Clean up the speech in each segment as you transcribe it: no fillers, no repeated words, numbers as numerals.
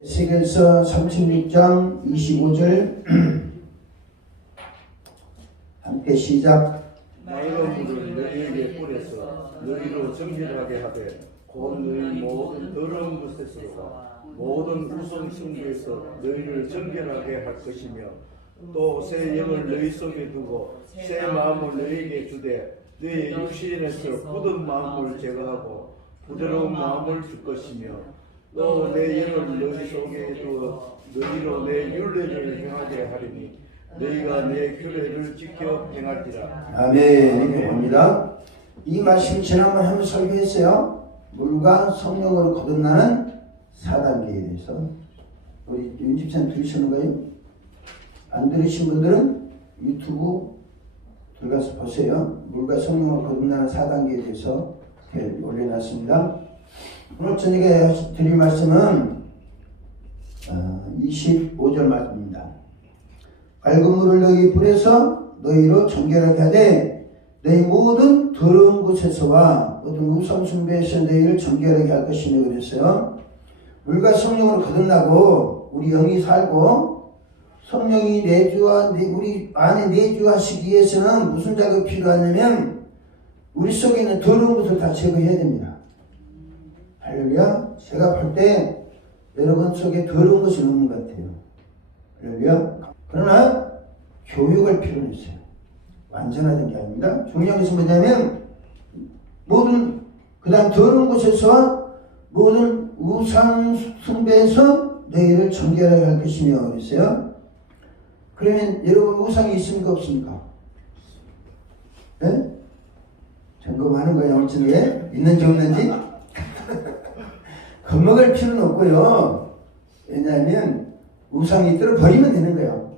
에스겔서 36장 25절 함께 시작. 맑은 물을 너희에게 뿌려서 너희로 정결하게 하되 곧 너희 모든 더러운 것에서와 모든 우상 숭배에서 너희를 정결하게 할 것이며 또 새 영을 너희 속에 두고 새 마음을 너희에게 주되 너희 육신에서 굳은 마음을 제거하고 부드러운 마음을 줄 것이며 또 내 영을 너희 속에 두어 너희로 내 율례를 행하게 하리니 너희가 내 규례를 지켜 행할지라. 아멘. 이렇게 봅니다. 이 말씀 지난번에 한번 설교했어요. 물과 성령으로 거듭나는 4단계에 대해서. 우리 윤집사님 들으시는 거예요? 안 들으신 분들은 유튜브 들어가서 보세요. 물과 성령으로 거듭나는 4단계에 대해서 올려놨습니다. 오늘 저녁에 드릴 말씀은 25절 말씀입니다. 맑은 물을 너희 불에서 너희로 정결하게 하되 너희 모든 더러운 곳에서와 모든 우상 숭배에서 너희를 정결하게 할 것이며 그랬어요. 물과 성령으로 거듭나고 우리 영이 살고 성령이 우리 안에 내주하시기 위해서는 무슨 작업이 필요하냐면 우리 속에 있는 더러운 것을 다 제거해야 됩니다. 할렐루야. 제가 볼 때 여러분 속에 더러운 것이 없는 것 같아요. 할렐루야. 그러나 교육할 필요는 있어요. 완전하는 게 아닙니다. 중요한 것은 뭐냐면 모든 그다음 더러운 곳에서 모든 우상 숭배에서 너희를 정결하게 할 것이며 그랬어요. 그러면 여러분 우상이 있습니까 없습니까? 네? 점검하는 거예요. 오늘 저녁에 있는지 없는지 겁먹을 필요는 없고요. 왜냐하면 우상이 있도록 버리면 되는 거예요.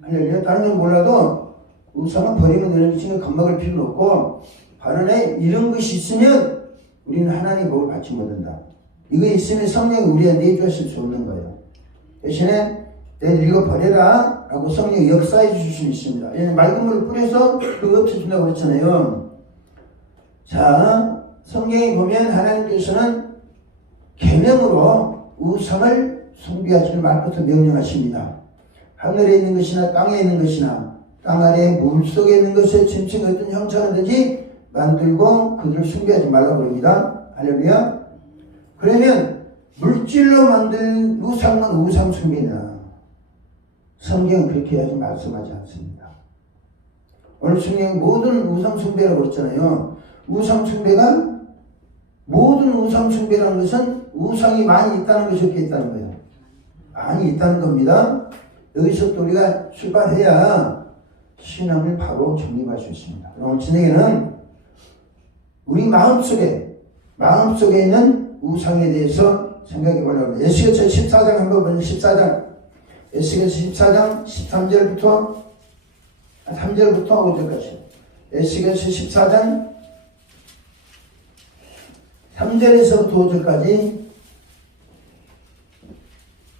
할렐루야. 다른 건 몰라도 우상은 버리면 되는 것이니까 겁먹을 필요는 없고, 반면에 이런 것이 있으면 우리는 하나님의 복을 받지 못한다. 이거 있으면 성령이 우리한테 내주하실 수 없는 거예요. 대신에 내일 이거 버려라 라고 성령이 역사해 주실 수 있습니다. 왜냐하면 맑은 물을 뿌려서 그거 없애준다고 그랬잖아요. 자, 성경에 보면 하나님께서는 계명으로 우상을 숭배하지를 말부터 명령하십니다. 하늘에 있는 것이나 땅에 있는 것이나 땅 아래 물 속에 있는 것에 짐승 어떤 형상이든지 만들고 그들을 숭배하지 말라고 그럽니다. 할렐루야. 그러면 물질로 만든 우상은 우상 숭배냐? 성경은 그렇게 아직 말씀하지 않습니다. 오늘 성경은 모든 우상 숭배라고 그랬잖아요. 우상 숭배가 모든 우상 숭배라는 것은 우상이 많이 있다는 것이 없겠다는 거예요. 많이 있다는 겁니다. 여기서부터 우리가 출발해야 신앙을 바로 정립할 수 있습니다. 오늘 저녁에는 우리 마음속에 있는 우상에 대해서 생각해 보려고 합니다. 에스겔서 14장 한번 보면 14장 에스겔서 14장 13절부터 3절부터 5절까지 에스겔서 14장 3절에서부터 5절까지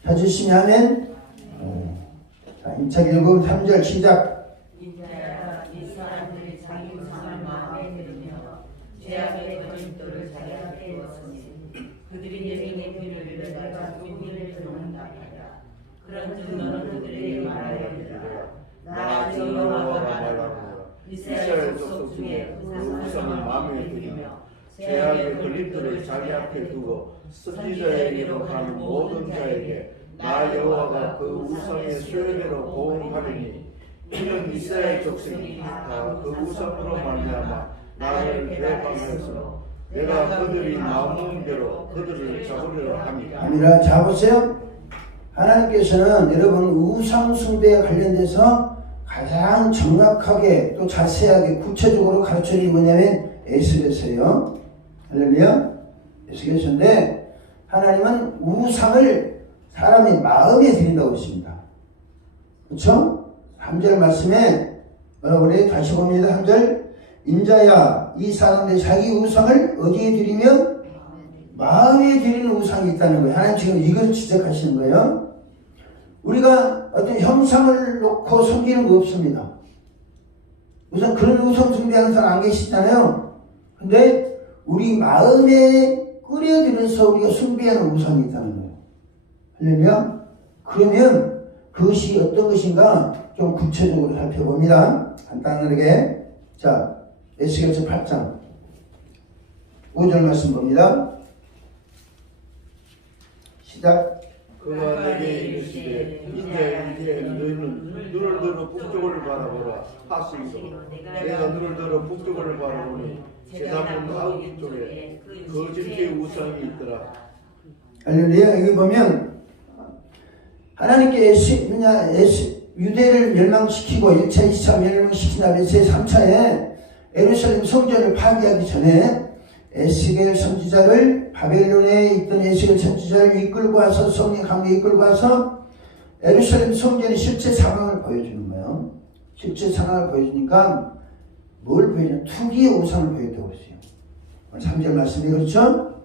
찾으시면 하면 자, 힘차게 읽으면 3절 시작. 인자야 이 사람들이 자기 우상을 마음에 들으며 죄악의 걸림돌을 자기 앞에 두었으니 그들이 내게 내피를 내가 종기를 들어온다니라. 그런즉 너는 그들에게 말하여라. 나 여호와가 말하노라. 이스라엘 족속 중에 그 우상을 마음에 들이며 죄악의 걸림돌을 자기 앞에 두고 선지자에게로 가는 모든 자에게 나 여호와가 그 우상의 수요대로 보응하리니 이는 이스라엘 족속이 다 그 우상으로 말미암아 나를 배반하였으므로 내가 그들이 마음 먹는 대로 그들을 잡으려 함이라. 아니라 자 보세요. 하나님께서는 여러분 우상 숭배에 관련돼서 가장 정확하게 또 자세하게 구체적으로 가르쳐주는 게 뭐냐면 에스겔서예요. 할렐루야. 에스겔서인데 하나님은 우상을 사람의 마음에 드린다고 했습니다. 그렇죠? 3절 말씀에 뭐라고 그래요? 다시 봅니다. 3절 인자야 이 사람들이 자기 우상을 어디에 드리면 마음에 드리는 우상이 있다는 거예요. 하나님 지금 이걸 지적하시는 거예요. 우리가 어떤 형상을 놓고 섬기는 거 없습니다. 우선 그런 우상 숭배하는 사람 안 계시잖아요. 근데 우리 마음에 끌어들여서 우리가 숭배하는 우상이 있다는 거예요. 할렐루야. 그러면 그것이 어떤 것인가 좀 구체적으로 살펴봅니다. 간단하게. 자, 에스겔서 8장 5절 말씀 봅니다. 시작. 그가 내게 이르시되 이제 너희는 눈을 들어 북쪽을 바라보라 하시기로 내가 눈을 들어 북쪽을 바라보니 제단문 아홉 쪽에 거짓의 우상이 있더라. 할렐루야. 여기 보면 하나님께 유대를 멸망시키고 1차, 2차 멸망시킨 다음에 제3차에 예루살렘 성전을 파괴하기 전에 에스겔 선지자를 바벨론에 있던 에스겔 선지자를 이끌고 와서 성령 강도에 이끌고 와서 예루살렘 성전의 실제 상황을 보여주는 거예요. 실제 상황을 보여주니까 뭘 보여주냐? 투기의 우상을 보여주고 있어요. 3절 말씀이 그렇죠?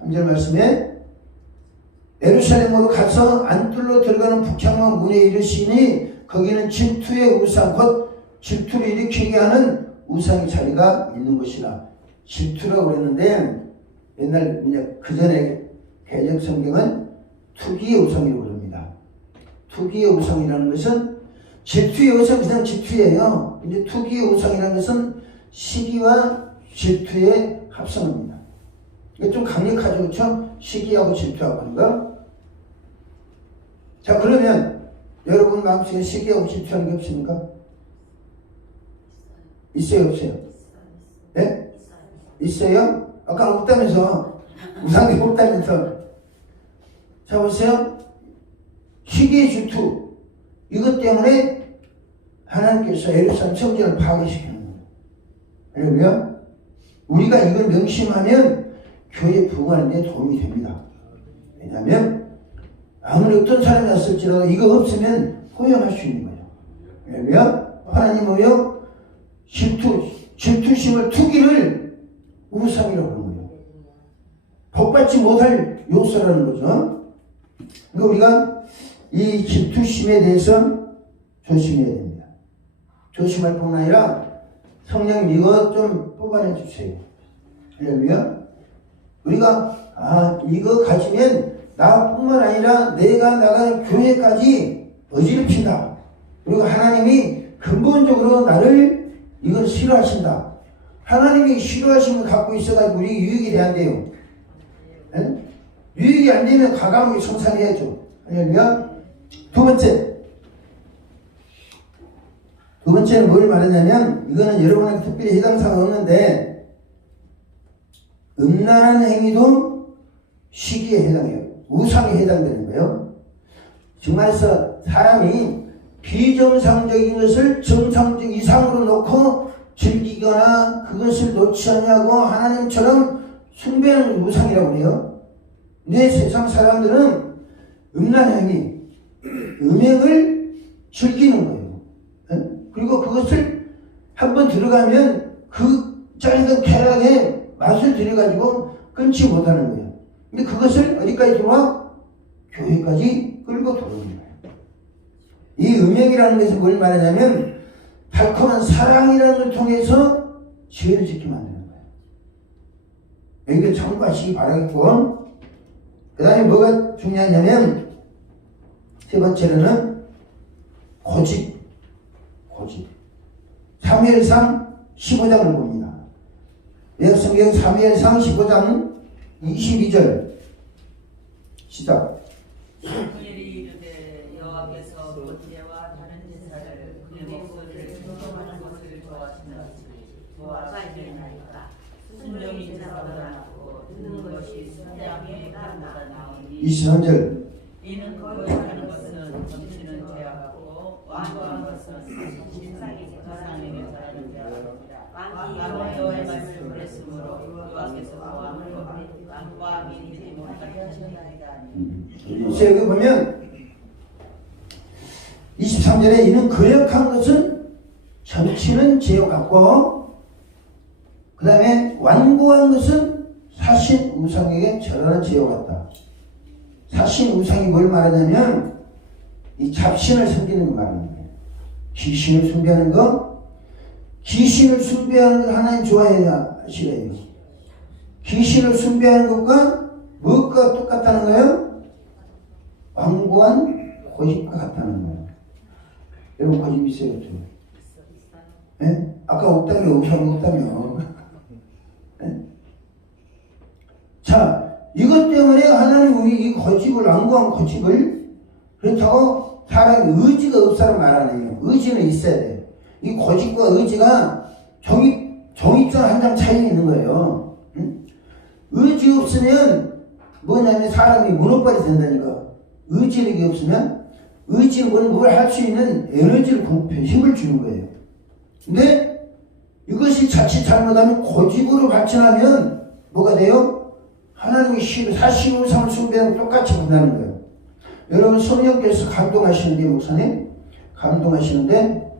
3절 말씀에 예루살렘으로 가서 안뜰로 들어가는 북향문 문에 이르시니 거기는 질투의 우상 곧 질투를 일으키게 하는 우상의 자리가 있는 곳이라. 질투라고 그랬는데 옛날 그 전에 개역 성경은 투기의 우상이라고 그럽니다. 투기의 우상이라는 것은 질투의 우상 그냥 질투예요. 근데 투기의 우상이라는 것은 시기와 질투의 합성입니다. 이게 좀 강력하죠, 그렇죠? 시기하고 질투하고 하는 거. 자, 그러면 여러분 마음속에 시기하고 질투하는 게 없습니까? 있어요, 없어요? 네? 있어요? 아까 없다면서. 우상이 없다면서. 자, 보세요. 시기의 질투. 이것 때문에 하나님께서 예루살렘 성전을 파괴시키는 거예요. 할렐루야. 우리가 이걸 명심하면 교회 부흥하는 데 도움이 됩니다. 왜냐하면 아무리 어떤 사람이 왔을지라도 이거 없으면 호영할 수 있는 거예요. 할렐루야. 하나님 뭐요? 질투심을 투기를 우상이라고 하는 거예요. 복받지 못할 요소라는 거죠. 그러니까 우리가 이 질투심에 대해서 조심해야 됩니다. 조심할 뿐만 아니라 성령님 이거 좀 뽑아내 주세요. 할렐루야. 우리가 이거 가지면 나뿐만 아니라 내가 나가는 교회까지 어지럽힌다. 그리고 하나님이 근본적으로 나를 이걸 싫어하신다. 하나님이 싫어하시는 걸 갖고 있어가지고 우리 유익이 돼야 돼요. 에? 유익이 안 되면 과감하게 성산해야죠. 할렐루야. 두 번째는 뭘 말하냐면 이거는 여러분에게 특별히 해당 사항은 없는데 음란한 행위도 시기에 해당해요. 우상에 해당되는 거예요. 정말서 사람이 비정상적인 것을 정상적 이상으로 놓고 즐기거나 그것을 놓지 않냐고 하나님처럼 숭배하는 우상이라고 해요. 근데 세상 사람들은 음란한 행위, 음행을 즐기는 거예요. 그리고 그것을 한번 들어가면 그 짜릿한 쾌락에 맛을 들여가지고 끊지 못하는 거예요. 근데 그것을 어디까지 들어와? 교회까지 끌고 들어오는 거예요. 이 음행이라는 것은 뭘 말하냐면 달콤한 사랑이라는 걸 통해서 죄를 짓게 만드는 거예요. 여기를 참고하시기 바라겠고, 그 다음에 뭐가 중요하냐면 세 번째로는 고집. 사무엘상 15장을 봅니다. 예수성경 사무엘상 15장 22절 시작. 사무엘이 이르되 여호와께서 번제와 다른 제사를 그의 목소리를 순종하는 것을 좋아하시나이까. 순종이 제사보다 낫고 듣는 것이 사냥의 땀보다 나으니 23절 이는 거역하는 것은 던지는 죄악하고 완고한 것은 신상이 가상의 묘사하는 죄악이라. 왕이 여호와의 말씀을 그랬으므로 여호와께서 왕과 민들이 못하게 하시나이다. 여기 보면 23절에 이는 거역한 것은 전치는 죄와 같고 그 다음에 완고한 것은 사신 우상에게 절하는 죄와 같다. 사신 우상이 뭘 말하냐면 이 잡신을 섬기는 거 말하는 거예요. 귀신을 숭배하는 거. 귀신을 숭배하는 걸 하나님 좋아해야 하시래요. 귀신을 숭배하는 것과 무엇과 똑같다는 거예요? 완고한 고집과 같다는 거예요. 여러분 고집 있어요? 없어요? 예? 아까 없다며 우상 없다며. 예? 자, 이것 때문에 하나님 우리 이 고집을 완고한 고집을 그렇다고 사람이 의지가 없다는 말 아니에요. 의지는 있어야 돼요. 이 고집과 의지가 종이장 한 장 차이가 있는 거예요. 응? 의지 없으면 뭐냐면 사람이 문어발이 된다니까. 의지력이 없으면 의지는 뭘 할 수 있는 에너지를 공급해 힘을 주는 거예요. 근데 이것이 자칫 잘못하면 고집으로 발전하면 뭐가 돼요? 하나님의 사실우상을 숭배하고 똑같이 본다는 거예요. 여러분 성령께서 감동하시는데 목사님 감동하시는데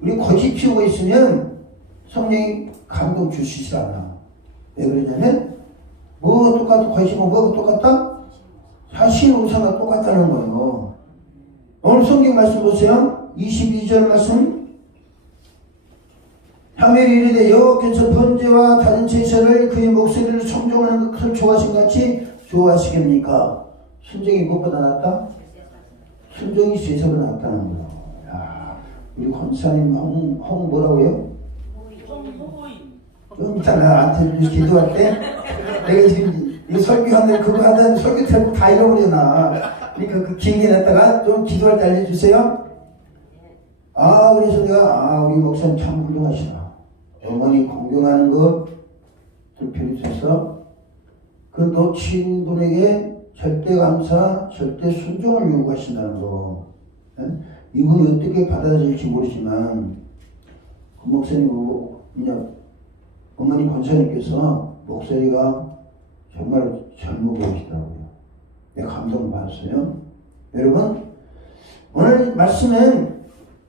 우리 고집 피우고 있으면 성령이 감동 주시지 않아. 왜 그러냐면 뭐가 똑같아? 고집은 뭐가 똑같다? 사실우상과 똑같다는 거예요. 오늘 성경 말씀 보세요. 22절 말씀. 사무엘이 이르되 여호와께서 번제와 다른 제사를 그의 목소리를 청종하는 것을 좋아하신 같이 좋아하시겠습니까? 순종이 무엇보다 낫다? 순종이 제사보다 낫다는 거예요. 야, 우리 권사님 홍 뭐라고요? 좀 이따 나한테 기도할 때 내가 지금 이 설교하는데 그거 하다 설교 term 다 잃어버려나. 그러니까 그 길게 냈다가 좀 기도할 때 알려주세요. 그래서 내가 우리 목사님 참 훌륭하시다. 어머니 공경하는 것 들펴주셔서 그 놓친 분에게 절대 감사, 절대 순종을 요구하신다는 거. 이분이 어떻게 받아들일지 모르지만 그 목사님 그냥 어머니 권사님께서 목소리가 정말 젊어 보이시더라고요. 내가 감동을 받았어요. 여러분 오늘 말씀은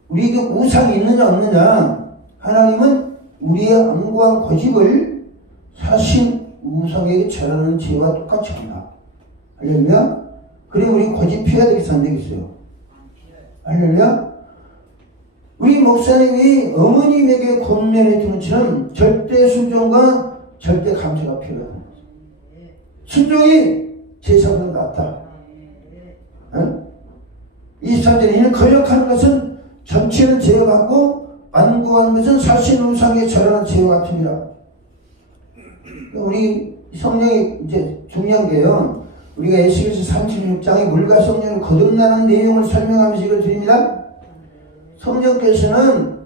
우리에게 우상이 있느냐 없느냐 하나님은 우리의 안고한 고집을 사실 우상에게 절하는 죄와 똑같이 한다. 할렐루야. 그래 우리 고집 피해야 되겠어 안 되겠어요? 할렐루야. 우리 목사님이 어머님에게 권면해 준 것처럼 절대 순종과 절대 감사가 필요하다. 순종이 제사보다 낫다. 23절에 이는 거역하는 것은 전체는 죄와 같고 완고한 것은 사실 우상에 절하는 죄와 같으니라. 우리 성령이 이제 중요한 게요. 우리가 에스겔서 36장에 물과 성령을 거듭나는 내용을 설명하면서 이걸 드립니다. 성령께서는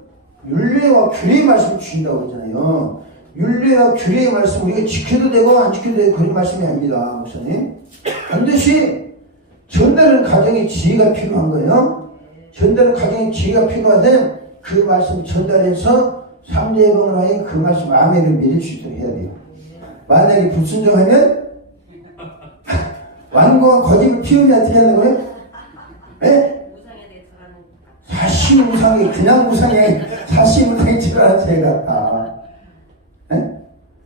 율례와 규례의 말씀을 주신다고 그러잖아요. 율례와 규례의 말씀 우리가 지켜도 되고 안 지켜도 되고 그런 말씀이 아닙니다. 목사님. 반드시 전달하는 가정의 지혜가 필요한 거예요. 전달하는 가정의 지혜가 필요한데 그 말씀 전달해서 상대방을 하여 그 말씀 아멘을 믿을 수 있도록 해야 돼요. 만약에 불순종하면 완고한 거짓을 피우면 어떻게 한다고요? 네? 사실 우상이 그냥 우상이 사실 우상이 지랄한 죄 같다. 네?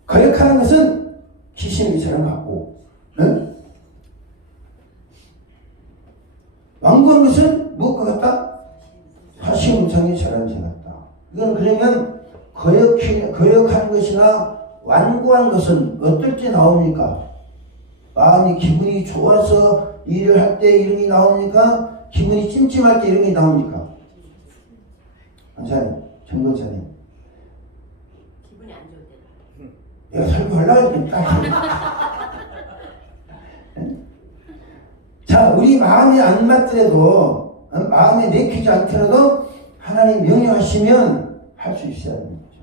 거역하는 것은 귀신의 죄랑 같고, 네? 완고한 것은 무엇과 같다? 사실 우상이 지랄한 죄 같다. 이건 그러면 거역하는 것이나 완고한 것은 어떨 때 나옵니까? 마음이 기분이 좋아서 일을 할 때 이런 게 나옵니까? 기분이 찜찜할 때 이런 게 나옵니까? 권사님, 정권사님. 기분이 안 좋을 때. 내가 설교하려고 했다. 자, 우리 마음이 안 맞더라도, 마음에 내키지 않더라도 하나님 명령하시면 할 수 있어야 되는 거죠.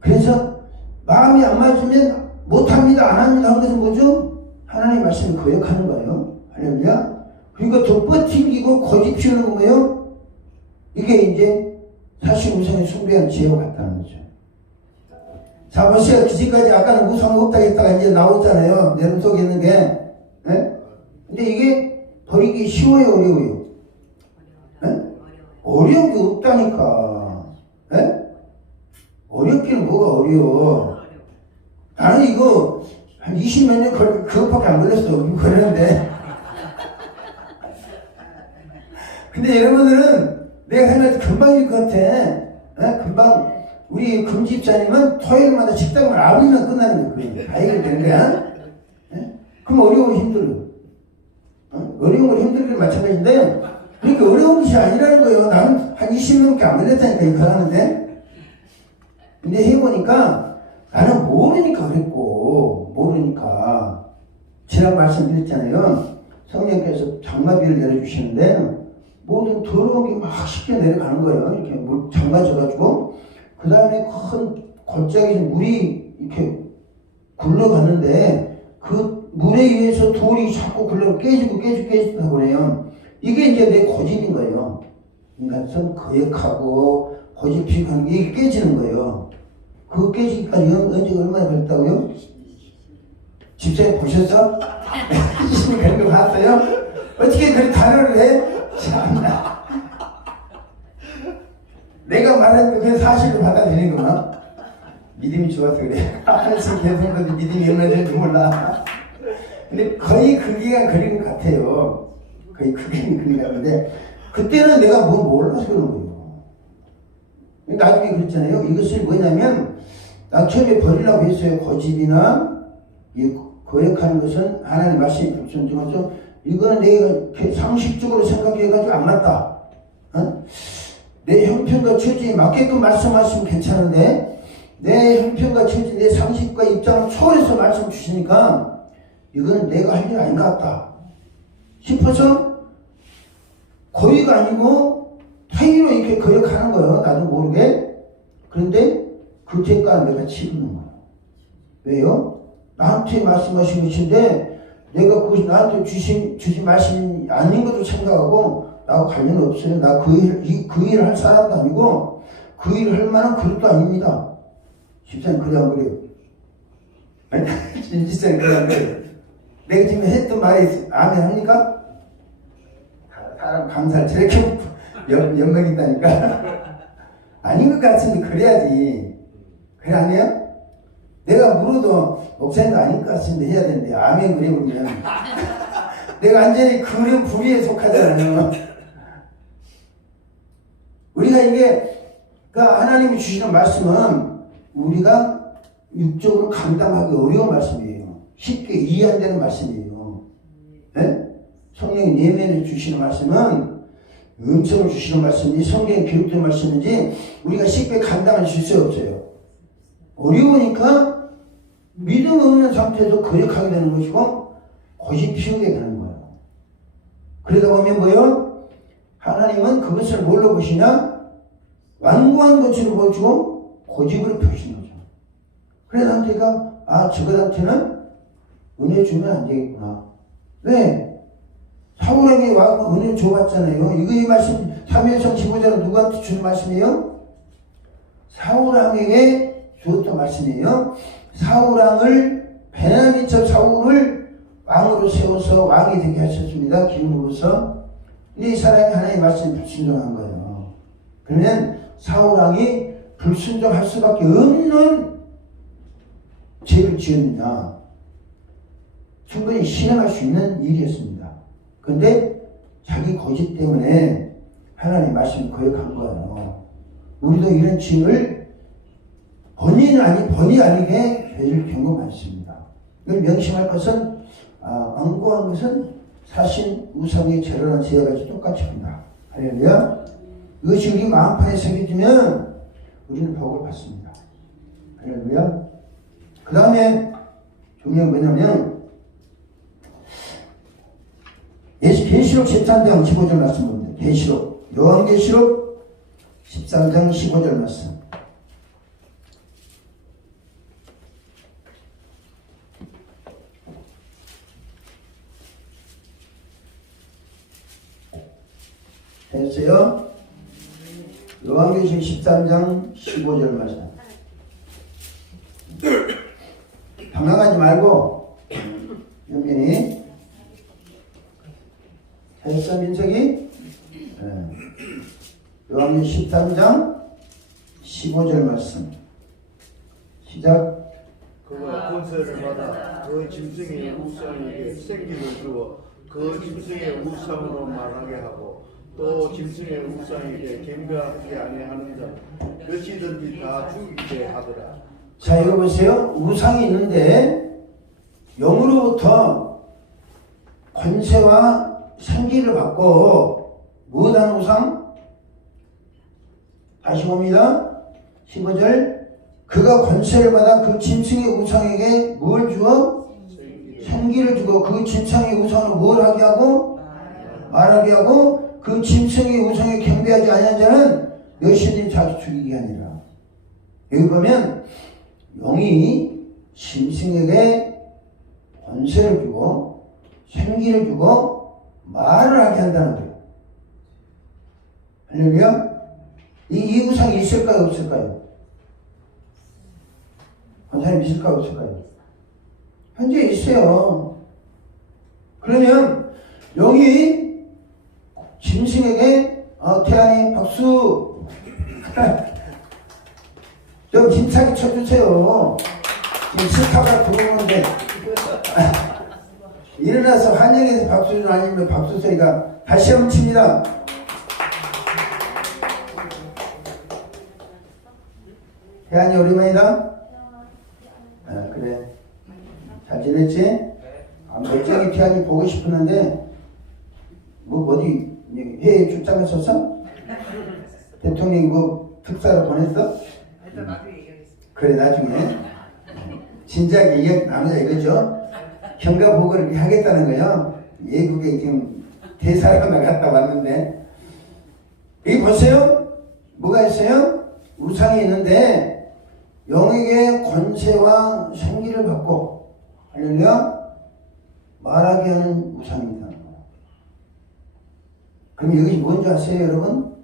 그래서 마음이 안 맞으면 못합니다, 안 합니다 하는 것은 뭐죠? 하나님 말씀을 거역하는 거예요. 할렐루야. 그리고 더 버팅기고 고집 피우는 거예요. 이게 이제 사실 우상의 숭배한 죄와 같다는 거죠. 자, 보세요. 지금까지 아까는 우상 없다 했다가 이제 나오잖아요. 내 속에 있는 게. 네? 근데 이게 버리기 쉬워요, 어려워요? 네? 어려운 게 없다니까. 네? 어렵기는 뭐가 어려워. 나는 이거 한 20몇 년 그것밖에 안 걸렸어. 그러는데. 근데 여러분들은 내가 생각할 때 금방일 것 같아. 네? 금방. 우리 금집사님은 토요일마다 식당을 아무리나 끝나는 거예요. 다 해결되는 거야. 네? 그럼 어려워 힘들어. 어? 어려운 걸 힘들게 마찬가지인데, 그러니까 어려운 것이 아니라는 거예요. 나는 한 20년밖에 안 걸렸다니까, 이거 하는데. 근데 해보니까 나는 모르니까 그랬고, 모르니까. 지난 말씀드렸잖아요. 성령께서 장마비를 내려주시는데, 모든 더러운 게 막 쉽게 내려가는 거예요. 이렇게 물 잠가져가지고. 그 다음에 큰 골짜기 물이 이렇게 굴러가는데, 그 물에 의해서 돌이 자꾸 굴러 깨지고 하고 그래요. 이게 이제 내 고집인 거예요. 인간성 거역하고 고집 피우는 게 이게 깨지는 거예요. 그거 깨지기까지 언제 얼마나 걸렸다고요? 집사님 보셨어? 그런 거 봤어요? 어떻게 그런 단어를 해? 참나. 내가 말한 그 사실을 받아들이는 거나? 믿음이 좋아서 그래. 하나씩 계속 믿음이 얼마나 될지 몰라. 근데 거의 크기가 그린 것 같아요. 거의 크게 그린 것 같은데, 그때는 내가 뭘 몰라서 그런 거예요. 나중에 그랬잖아요. 이것을 뭐냐면, 나 처음에 버리려고 했어요. 고집이나, 이 거역하는 것은 하나님 말씀이 불순종하죠. 이거는 내가 상식적으로 생각해가지고 안 맞다. 어? 내 형편과 처지에 맞게끔 말씀하시면 괜찮은데, 내 형편과 처지, 내 상식과 입장을 초월해서 말씀 주시니까, 이거는 내가 할 일 아닌 것 같다 싶어서, 거의가 아니고, 타의로 이렇게 거역하는 거예요. 나도 모르게. 그런데, 그 대가는 내가 치르는 거예요. 왜요? 나한테 말씀하신 것인데, 내가 그것이 나한테 주신 말씀이 아닌 것도 생각하고, 나하고 관련 없어요. 나 그 일을 할 사람도 아니고, 그 일을 할 만한 그릇도 아닙니다. 집사님, 그래, 안 그래요? 아니, 집사님, 그래, 안 그래요? 내가 지금 했던 말이 아멘 합니까? 사람 감사를 저렇게 연맥 있다니까. 아닌 것 같은데, 그래야지. 그래, 안 해요? 내가 물어도 목사님도 아닌 것 같은데 해야 되는데, 아멘 그래 보면. 내가 완전히 그런 부류에 속하잖아요. 우리가 이게, 그러니까 하나님이 주시는 말씀은 우리가 육적으로 감당하기 어려운 말씀이에요. 쉽게 이해 안 되는 말씀이에요. 네? 성령이 내면에 주시는 말씀은 음성을 주시는 말씀인지 성경에 기록된 말씀인지 우리가 쉽게 감당할 수 없어요. 어려우니까 믿음 없는 상태에서 거역하게 되는 것이고 고집 피우게 되는 거예요. 그러다 보면 뭐예요? 하나님은 그것을 뭘로 보시냐? 완고한 것으로 보시고 고집을 펴시는 거죠. 그래서 나한테가 저것한테는 은혜 주면 안 되겠구나. 왜? 사울에게 와서 은혜 줘봤잖아요. 이거 이 말씀 사무엘상 15장은 누구한테 주는 말씀이에요? 사울왕에게 주었던 말씀이에요. 사울왕을 베냐민적 사울을 왕으로 세워서 왕이 되게 하셨습니다. 기름부어서. 근데 이 사람이 하나님의 말씀에 불순종한 거예요. 그러면 사울왕이 불순종할 수밖에 없는 죄를 지었느냐? 충분히 실행할 수 있는 일이었습니다. 그런데 자기 고집 때문에 하나님의 말씀을 거역한 거예요. 우리도 이런 죄를 본의 아니게 죄를 경험 많습니다. 이걸 명심할 것은 완고한 것은 사신 우상의 절연한 죄와 같이 똑같이 한다. 할렐루야. 이것이 우리 마음판에 새겨지면 우리는 복을 받습니다. 할렐루야. 그 다음에 중요한 뭐냐면 계시록 13장 15절 말씀 봅니다. 계시록 요한계시록 13장 15절 말씀. 됐어요? 요한계시록 13장 15절 말씀. 당황하지 말고 영빈이 했어 민석이? 요한계시록 13장 15절 말씀 시작. 그가 권세를 받아 그 짐승의 우상에게 생기를 주어 그 짐승의 우상으로 말하게 하고 또 짐승의 우상에게 경배하지 아니하는 자 몇이든지 다 죽이게 하더라. 자, 이거 보세요. 우상이 있는데 영으로부터 권세와 생기를 받고 무엇하는 우상? 다시 봅니다. 15절. 그가 권세를 받아 그 짐승의 우상에게 뭘 주어? 생기를 주고 그 짐승의 우상을 뭘 하게 하고? 말하게 하고 그 짐승의 우상에 경배하지 아니한 자는 몇이든지 자기 죽이게 하니라. 여기 보면 영이 짐승에게 권세를 주고 생기를 주고 말을 하게 한다는 거예요. 할렐루야. 이 우상이 있을까요 없을까요? 권사님 있을까요 없을까요? 현재 있어요. 그러면 영이 짐승에게 태안이 박수 좀 힘차게 쳐주세요. 지금 스타가 들어오는데 일어나서 환영해서 박수 좀 아니면 박수 소리가 다시 한번 칩니다. 태안이 오랜만이다? 그래. 잘 지냈지? 멀쩡히 태안이 보고 싶었는데 뭐 어디 해외 출장을 썼어? 대통령이 뭐 특사로 보냈어? 그래 나중에 진작 얘기 나누자 이거죠. 경과 보고를 하겠다는 거예요. 외국에 지금 대사로 나갔다 왔는데 여기 보세요. 뭐가 있어요? 우상이 있는데 영에게 권세와 생기를 받고 할렐루야 말하게 하는 우상입니다. 그럼 이것이 뭔지 아세요 여러분?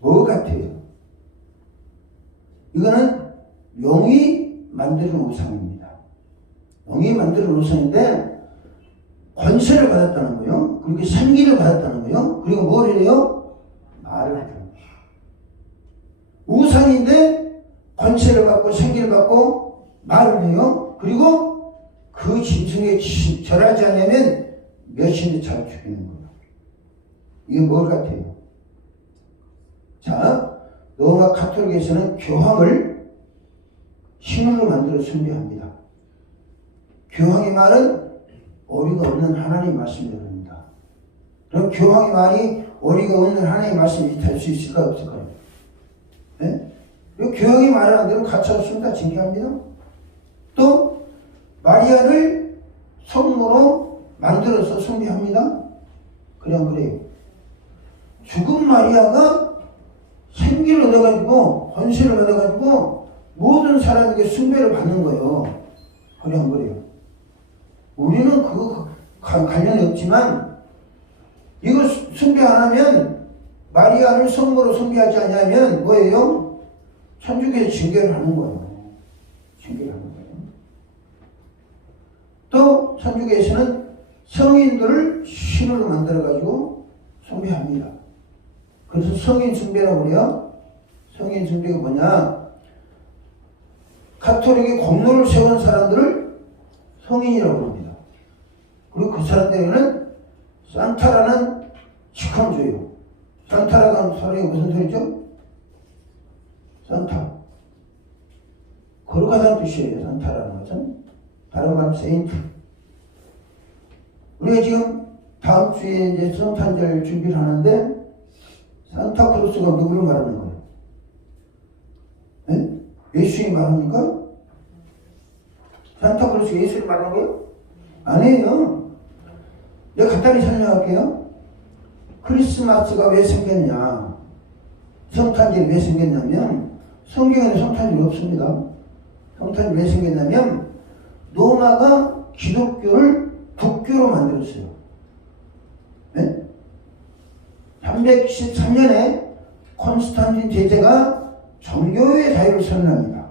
뭐 같아요? 이거는 영이 만드는 우상입니다. 영이 만드는 우상인데 권세를 받았다는 거예요. 그리고 생기를 받았다는 거예요. 그리고 뭘 해요? 말을 하는 거예요. 우상인데 권세를 받고 생기를 받고 말을 해요. 그리고 그 짐승에 절하지 않으면 몇인지 잘 죽이는 거예요. 이게 뭘 같아요? 자, 로마 카톨릭에서는 교황을 신으로 만들어 숭배합니다. 교황의 말은 오리가 없는 하나님의 말씀입니다. 그럼 교황의 말이 오리가 없는 하나님의 말씀이 될 수 있을까요? 없을까요? 네? 교황이 말하는 대로 가짜없습니다. 징계합니다. 또 마리아를 성모로 만들어서 숭배합니다. 그래 안 그래요? 죽은 마리아가 생기를 얻어가지고 권세를 얻어가지고 모든 사람에게 숭배를 받는 거예요. 그래 안 그래요? 우리는 그거 관련이 없지만 이거 숭배 안 하면 마리아를 성모로 숭배하지 않냐면 뭐예요? 천주교에서 징계를 하는 거예요. 징계를 하는 거예요. 또 천주교에서는 성인들을 신으로 만들어가지고 숭배합니다. 그래서 성인 숭배라고 그래요. 성인 숭배가 뭐냐? 가톨릭이 공로를 세운 사람들을 성인이라고 합니다. 그리고 그 사람들에게는 산타라는 직함을 줘요. 산타라는 소리가 무슨 소리죠? 산타. 거룩하다는 뜻이에요. 산타라는 것은. 다른 말로 세인트. 우리가 지금 다음 주에 이제 성탄절 준비를 하는데 산타크로스가 누구를 말하는 거예요? 네? 예수님이 말합니까? 산타크로스가 예수를 말하는 거예요? 아니에요. 내가 간단히 설명할게요. 크리스마스가 왜 생겼냐? 성탄절이 왜 생겼냐면 성경에는 성탄절이 없습니다. 성탄절이 왜 생겼냐면 로마가 기독교를 국교로 만들었어요. 네? 313년에 콘스탄틴 제제가 종교의 자유를 선언합니다.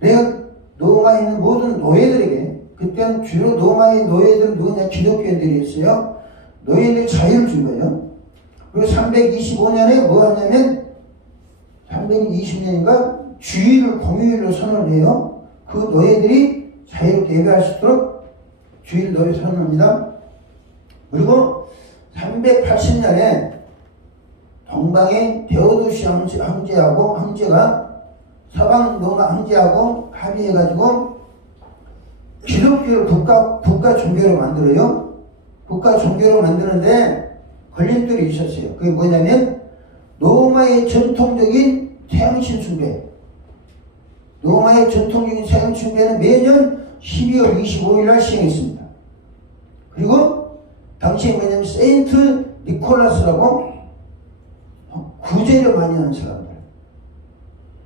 내가 로마에 있는 모든 노예들에게, 그때는 주로 로마의 노예들은 누구냐? 기독교인들이었어요. 노예들 자유를 준 거예요. 그리고 325년에 뭐 하냐면 320년인가 주일을 공휴일로 선언을 해요. 그 노예들이 자유롭게 예배할 수 있도록 주일 노예 선언합니다. 그리고 380년에 동방의 데오도시 황제가 서방 로마 황제하고 합의해가지고 기독교를 국가 종교로 만들어요. 국가 종교로 만드는데 걸림돌이 있었어요. 그게 뭐냐면 로마의 전통적인 태양신 숭배. 로마의 전통적인 태양 숭배는 매년 12월 25일 날 시행했습니다. 그리고 당시에 뭐냐면 세인트 니콜라스라고 구제를 많이 하는 사람들.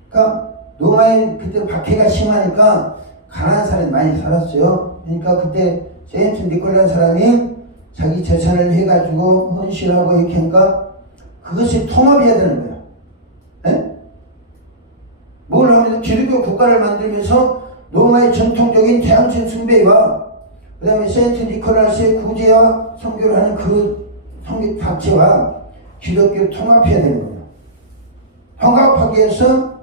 그러니까 로마에 그때 박해가 심하니까 가난한 사람이 많이 살았어요. 그러니까 그때 세인트 니콜라스 사람이 자기 재산을 해가지고 헌신하고 이렇게 하니까 그것이 통합해야 되는 거야. 에? 뭘 하면 기독교 국가를 만들면서 로마의 전통적인 태양신 숭배와 그 다음에 세인트 니콜라스의 구제와 선교를 하는 그 성교 자체와 기독교를 통합해야 되는 거예요. 통합하기 위해서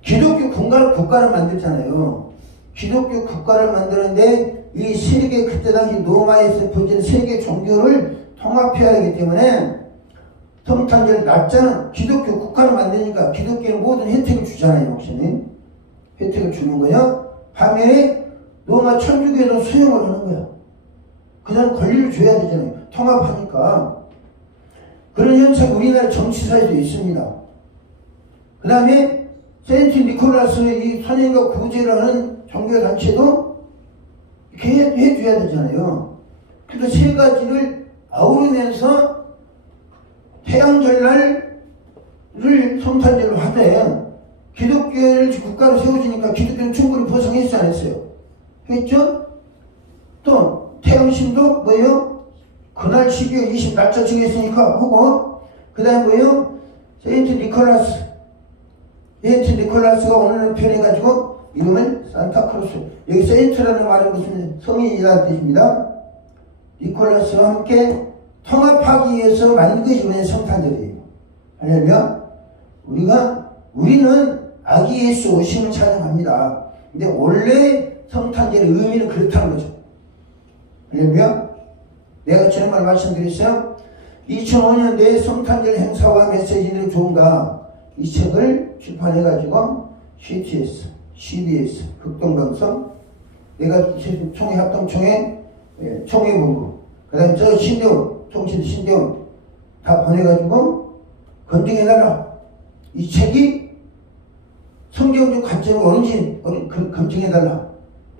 기독교 국가를 만들잖아요. 기독교 국가를 만드는데 이 세계 그때 당시 로마에서 퍼진 세계 종교를 통합해야 하기 때문에 성탄절 낮자는 기독교 국가를 만드니까 기독교는 모든 혜택을 주잖아요. 목사님. 혜택을 주는 거예요. 반면에 로마 천주교도 수용을 하는 거야. 그냥 권리를 줘야 되잖아요. 통합하니까. 그런 현상이 우리나라 정치사에도 있습니다. 그 다음에 세인트 니콜라스의 이 선행과 구제를 하는 종교단체도 이렇게 해줘야 되잖아요. 그러니까 세 가지를 아우르면서 태양절날을 성탄절로 하되 기독교를 국가로 세워주니까 기독교는 충분히 보상했지 않았어요? 했죠? 또 태양신도 뭐예요? 그날 12월 20 날짜 정했으니까 하고 그 다음에 뭐예요? 세인트 니콜라스가 오늘은 표현해가지고 이름을 산타크로스. 여기 세인트라는 말은 무슨 성인이라는 뜻입니다. 니콜라스와 함께 통합하기 위해서 만든 것이 왜 성탄절이에요. 왜냐면 우리는 아기 예수 오심을 찬양합니다. 근데 원래 성탄절의 의미는 그렇다는 거죠. 왜냐면 내가 지난번에 말씀드렸어요. 2005년도에 성탄절 행사와 메시지들이 좋은가 이 책을 출판해가지고 CTS, CBS, 극동방송, 내가 총회 합동총회, 총회본부, 그 다음에 저 신대원, 총신 신대원 다 보내가지고 검증해달라. 이 책이 성경적 관점을 옳은지 검증해달라.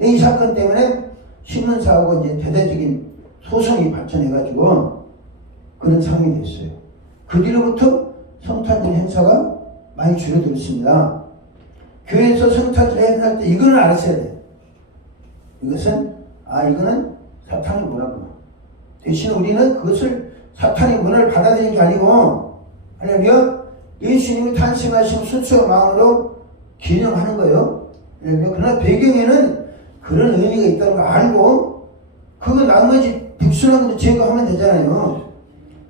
이 사건 때문에 신문사하고 이제 대대적인 소송이 발전해가지고 그런 상황이 됐어요. 그 뒤로부터 성탄절 행사가 많이 줄어들었습니다. 교회에서 성탄절 행사할 때 이거는 알았어야 돼요. 이거는 사탄의 문화구나. 대신 우리는 그것을 사탄의 문화를 받아들이는 게 아니고 하려면 예수님이 탄생하신 순수한 마음으로 기념하는 거예요. 그러나 배경에는 그런 의미가 있다는 걸 알고 그거 나머지 불순한 것도 제거하면 되잖아요.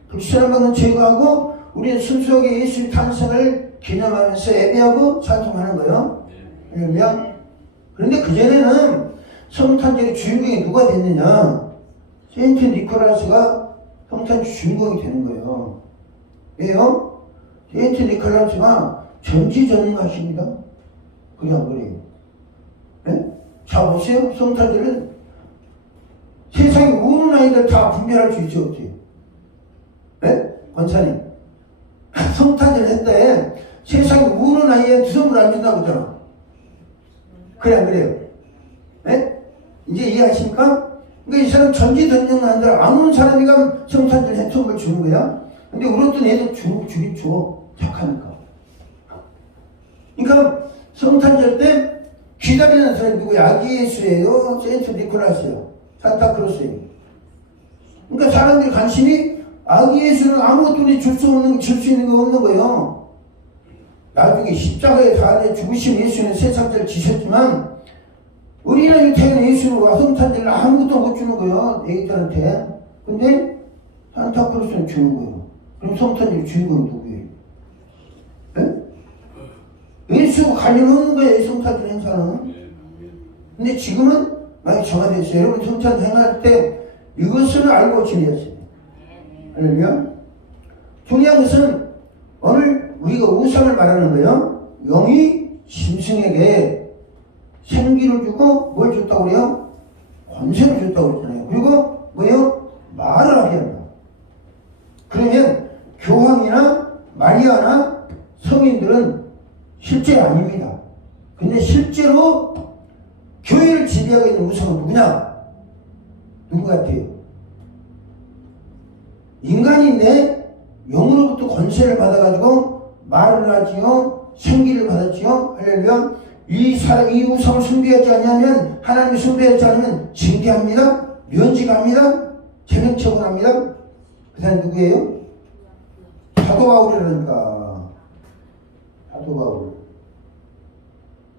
불순한 것은 제거하고 우리는 순수하게 예수의 탄생을 기념하면서 예배하고 찬송하는 거예요. 그런데 그전에는 성탄절의 주인공이 누가 됐느냐? 세인트 니콜라스가 성탄절 주인공이 되는 거예요. 왜요? 세인트 니콜라스가 전지전능하십니다. 그냥 그래요. 네? 자 보세요. 성탄절은 세상에 우는 아이들 다 분별할 수 있죠. 어떻게? 네? 권사님. 성탄절 했대. 세상에 우는 아이에 선물 안 준다고 그러잖아. 그래 안 그래요? 네? 이제 이해하십니까? 그러니까 이 사람 전지전능한들 안 우는 사람이가 성탄절 선물 주는 거야. 근데 울었던 애도 주긴 줘. 착하니까. 그러니까 성탄절 때 기다리는 사람이 누구야? 아기 예수예요? 세인트 니콜라스예요? 산타크로스예요? 그러니까 사람들이 관심이 아기 예수는 아무것도 줄 수 있는 거 없는 거예요. 나중에 십자가에 달려 죽으신 예수는 세상을 지셨지만 우리는 태어난 예수는 와 성탄절을 아무것도 못 주는 거예요. 애기들한테. 근데 산타크로스는 주는 거예요. 그럼 성탄절 주인공이 누구예요? 네? 예수 관련 없는 거예요. 성탄절 행사는. 근데 지금은 많이 정화됐어요. 여러분 성탄절 행할 때 이것을 알고 지내야지. 할렐루야. 중요한 것은 오늘 우리가 우상을 말하는 거예요. 영이 짐승에게 생기를 주고 뭘 줬다고 그래요? 권세를 줬다고 그랬잖아요. 그리고 뭐예요? 권세 아닙니다. 근데 실제로 교회를 지배하고 있는 우상은 누구냐? 누구 같아요? 인간인데 영으로부터 권세를 받아가지고 말을 하지요, 생기를 받았지요. 할렐루야. 이 우상을 숭배하지 않으면, 하나님을 숭배하지 않으면 징계합니다, 면직합니다, 제명 처분합니다. 그 사람이 누구예요? 사도 바울이라니까. 사도 바울.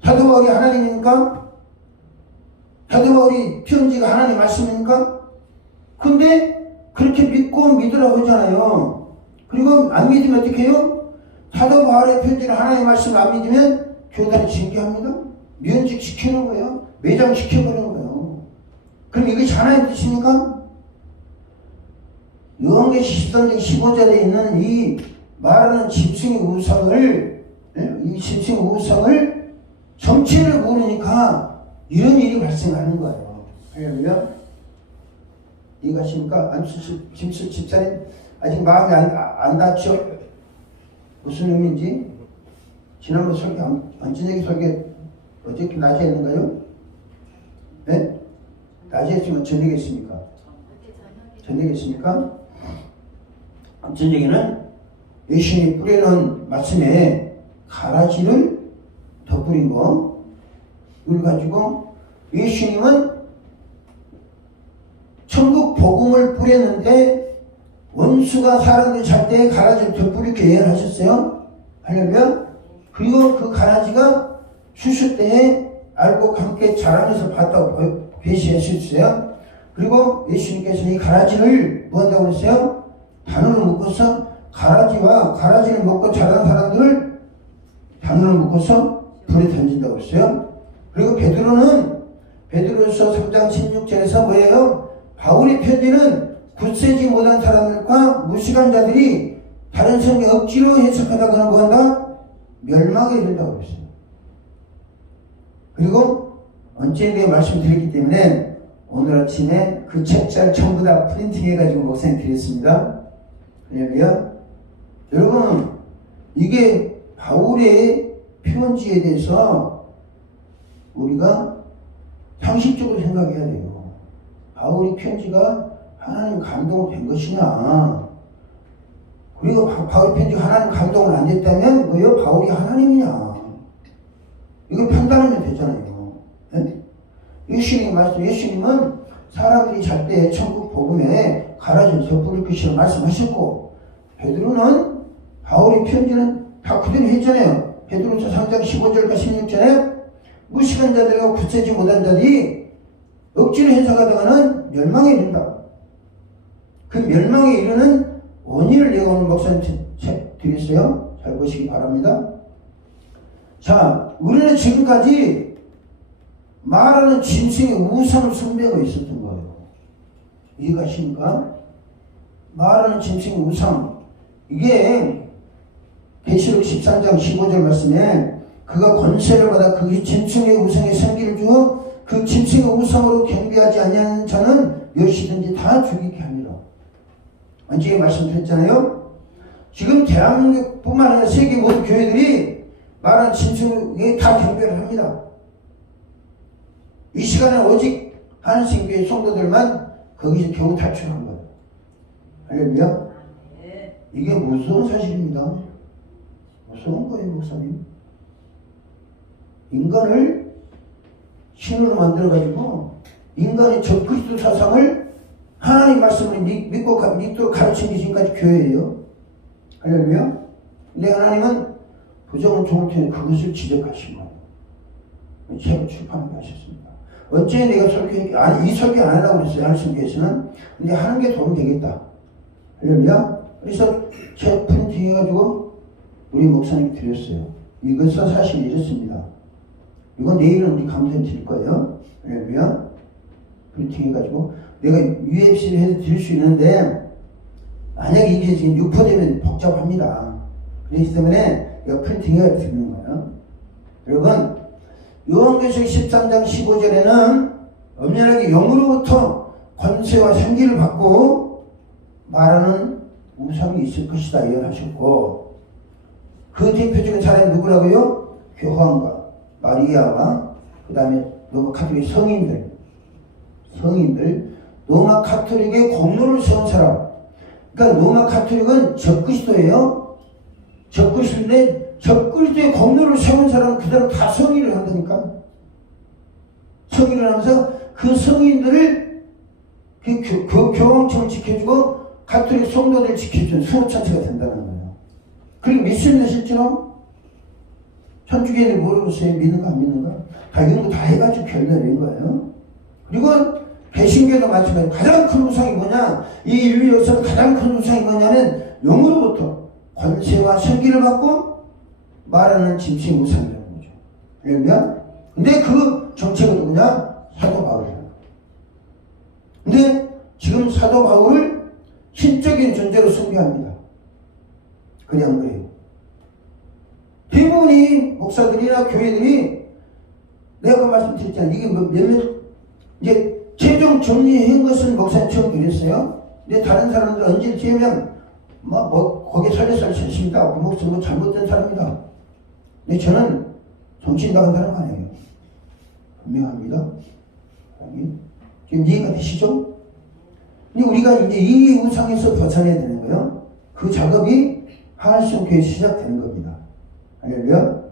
사도 바울이 하나님입니까? 사도 바울이 편지가 하나님 말씀입니까? 근데 그렇게 믿고 믿으라고 하잖아요. 그리고 안 믿으면 어떻게 해요? 사도 바울의 편지를 하나님 말씀을 안 믿으면 교단을 징계합니다. 면직시키는 거예요. 매장시켜버리는 거예요. 그럼 이것이 하나님 뜻입니까? 요한계시 13장 15절에 있는 이 말하는 짐승의 우상을, 이 짐승의 우상을 정체를 모르니까 이런 일이 발생하는 거예요. 할렐루야. 이해가십니까? 짐승 집사님 아직 마음이 안 닿죠? 무슨 의미인지? 지난번 설교, 저녁에 설교 어저께 낮에 했는가요? 네? 낮에 했으면 저녁에 했습니까? 저녁에 했습니까? 저녁에는 예수님이 뿌려놓은 말씀에 가라지를 덧뿌린 거, 이걸 가지고 예수님은 천국 복음을 뿌렸는데 원수가 사람들 잘 때 가라지를 덧뿌리게 예언하셨어요. 할렐루야. 그리고 그 가라지가 수술 때에 알고 함께 자라면서 봤다고 계시했어요. 그리고 예수님께서는 이 가라지를 뭐 한다고 했어요? 단으로 묶어서 가라지를 먹고 자란 사람들을 단으로 묶어서 불에 던진다고 했어요. 그리고 베드로서 3장 16절에서 뭐예요? 바울의 편지는 굳세지 못한 사람들과 무식한 자들이 다른 성경 억지로 해석하다가 뭐 한다? 멸망에 이른다고 했어요. 그리고 언제에 말씀드렸기 때문에 오늘 아침에 그 책자를 전부 다 프린팅해가지고 목사님 드렸습니다. 할렐루야. 여러분, 이게 바울의 편지에 대해서 우리가 상식적으로 생각해야 돼요. 바울의 편지가 하나님 감동을 된 것이냐, 그리고 바울의 편지가 하나님 감동을 안 됐다면 뭐요? 바울이 하나님이냐, 이걸 판단하면 되잖아요. 네? 예수님은 사람들이 잘 때 천국 복음에 가라지를 덧뿌릴 것이라고 말씀하셨고, 베드로는 바울의 편지는 다 그대로 했잖아요. 베드로서 3장 15절과 16절에 무식한 자들과 굳세지 못한 자들이 억지로 해석하다가는 멸망에 이른다. 그 멸망에 이르는 원인을 내가 오늘 목사님 책 드렸어요. 잘 보시기 바랍니다. 자, 우리는 지금까지 말하는 짐승의 우상을 숭배하고 있었던 거예요. 이해가십니까? 말하는 짐승의 우상, 이게 계시록 13장 15절 말씀에 그가 권세를 받아 그 짐승의 우상에 생기를 주어 그 짐승의 우상으로 경배하지 아니하는 자는 몇이든지 다 죽이게 합니다. 언제 말씀드렸잖아요. 지금 대한민국뿐만 아니라 세계 모든 교회들이 말하는 짐승에 다 경배를 합니다. 이 시간에 오직 한신교회 성도들만 거기서 겨우 탈출한 거예요. 할렐루야. 이게 무서운 사실입니다. 무서운 거예요, 목사님. 인간을 신으로 만들어가지고 인간의 적그리스도 사상을 하나님 말씀을 믿도록 가르치는 게 지금까지 교회예요. 할렐루야. 근데 하나님은 부정은 좋을 테니 그것을 지적하신 거예요. 책을 출판하게 하셨습니다. 어째 내가 이 설교 안 하라고 그랬어요, 한신교에서는. 근데 하는 게 도움 되겠다. 할렐루야. 그래서 책 프린팅 해가지고 우리 목사님 드렸어요. 이것은 사실 이렇습니다. 이건 내일은 우리 강좌에 드릴 거예요. 할렐루야. 프린팅 해가지고 내가 UFC를 해서 드릴 수 있는데 만약에 이게 지금 유포되면 복잡합니다. 그렇기 때문에 내가 프린팅 해가지고 드리는 거예요. 여러분, 요한계시록 13장 15절에는 엄연하게 영으로부터 권세와 생기를 받고 말하는 우상이 있을 것이다 예언하셨고, 그 대표적인 사람이 누구라고요? 교황과 마리아와 그 다음에 로마 카톨릭 성인들 로마 카톨릭의 공로를 세운 사람. 그러니까 로마 카톨릭은 적그리스도예요. 적그리스도인데 적그리스도의 공로를 세운 사람은 그대로 다 성인을 한다니까. 성인을 하면서 그 성인들을 그 교황청을 지켜주고 가톨릭 성도들 지켜주는 수호천체가 된다는 거예요. 그리고 믿습니다 실제로? 천주교인들 모르겠어요. 믿는가 안 믿는가? 다 이런 거 다 해가지고 결론낸 거예요. 그리고 개신교도 마찬가지로 가장 큰 우상이 뭐냐? 이 인류 역사에서 가장 큰 우상이 뭐냐면 영으로부터 권세와 생기를 받고 말하는 짐승 우상이라는 거죠. 그러면 근데 그 정체가 누구냐? 사도 바울이에요. 근데 지금 사도 바울을 신적인 존재로 숭배합니다. 그냥 그래요. 대부분이 목사들이나 교회들이 내가 그 말씀드렸잖아요. 이게 몇몇 이제 최종 정리한 것은 목사님 처음 그랬어요. 근데 다른 사람들 언제 지으면 거기에 살려살 셋입니다. 그 목사님 잘못된 사람이다. 근데 저는 정신 나간 사람 아니에요. 분명합니다. 지금 이해가 되시죠? 근데 우리가 이제 이 우상에서 벗어나야 되는 거예요. 그 작업이 하나님교회 시작되는 겁니다. 할렐루야.